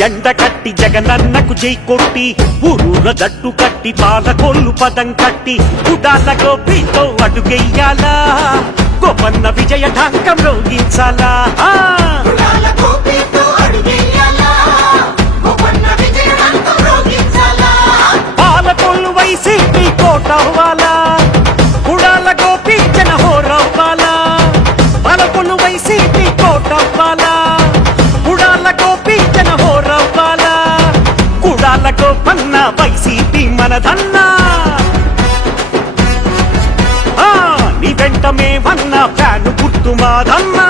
జెండ కట్టి జగనన్నకు జై కొట్టి ఊరూర జట్టు కట్టి పాలకొల్లు పదం కట్టి గుడాల గోపితో అడుగెయ్యాలా గోపన్న విజయ ఢంకం రోగించాలా పాలకొల్లు వైసీపీ కోట అవ్వాలా గుడాల గోపి జన హోరవ్వాలా పాలకొల్లు వైసీపీ కోట అవ్వాలా గుడాల గోపి జన హోరవ్వాలా గుడాల గోపన్న వైసీపీ మనదన్నా నీ వెంట మేమన్నా ఫ్యాను గుర్తు మాదన్నా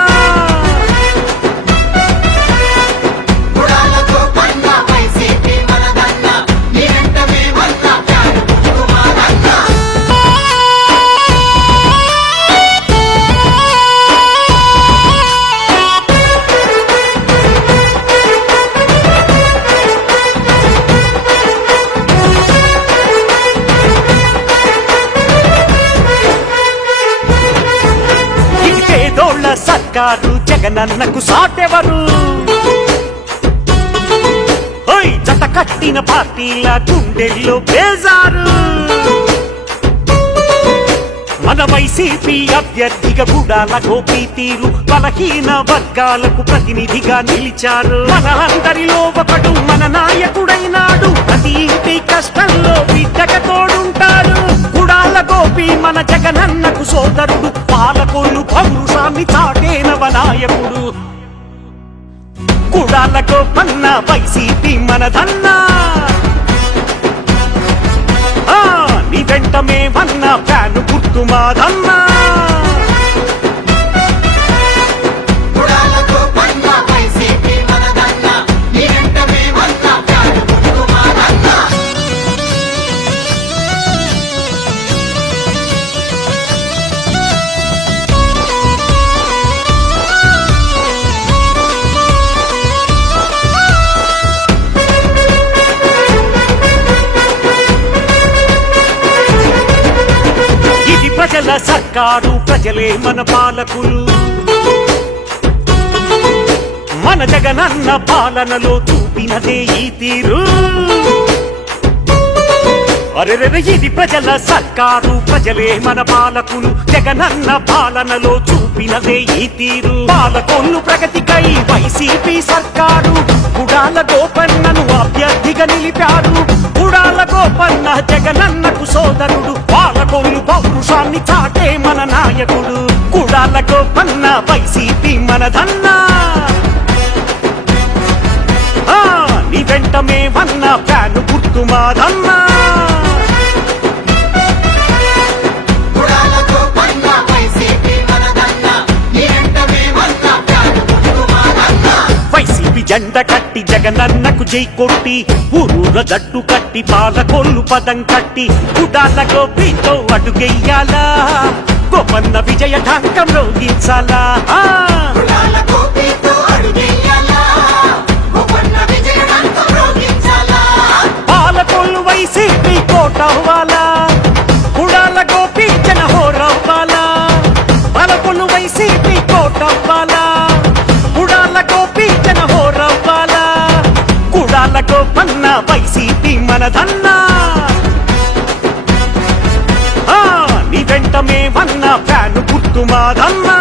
సర్కారు జగనన్నకు సాటెవరు జత కట్టిన పార్టీల గుండెల్లో బేజారు మన వైసీపీ అభ్యర్థిగా గుడాల గోపి తీరు బలహీన వర్గాలకు ప్రతినిధిగా నిలిచారు మన అందరిలో ఒకడు మన నాయకుడైనాడు ప్రతి ఇంటి కష్టంలో బిడ్డగా తోడుంటాడు గుడాల గోపి మన జగనన్నకు సోదరుడు పాలకొల్లు పౌరుషాన్ని చాటేనవ నాయకుడు గుడాల గోపన్న వైసీపీ మనదన్నా నీ వెంట మేమన్నా ఫ్యాను గుర్తు మాదన్నా ప్రజల సర్కారు ప్రజలే మన పాలకులు మన జగనన్న పాలనలో చూపినదే ఈ తీరు అరెరె ఇది ప్రజల సర్కారు ప్రజలే మన పాలకులు జగనన్న పాలనలో చూపినదే ఈ తీరు పాలకొల్లు ప్రగతికై వైసీపీ సర్కారు గుడాల గోపన్నను అభ్యర్థిగా నిలిపారు గుడాల గోపన్న జగనన్నకు సోదరుడు పాలకొల్లు పౌరుషాన్ని చాటే మన నాయకుడు గుడాల గోపన్న వైసీపీ మనదన్నా నీ వెంట మేమన్నా ఫ్యాను గుర్తు మాదన్నా జెండ కట్టి జగనన్నకు జై కొట్టి ఊరూర జట్టు కట్టి పాలకొల్లు పదం కట్టి గుడాల గోపితో అడుగెయ్యాలా గోపన్న విజయ ఢంకం రోగించాలా పాలకొల్లు వైసీపీ కోట అవ్వాలా గుడాల గోపి జన హోరవ్వాలా పాలకొల్లు వైసీపీ కోట అవ్వాలా గుడాల గోపి జన హోరవ్వాలా గుడాల గోపన్న వైసీపీ మనదన్నా నీ వెంట మేమన్నా ఫ్యాను గుర్తు మాదన్నా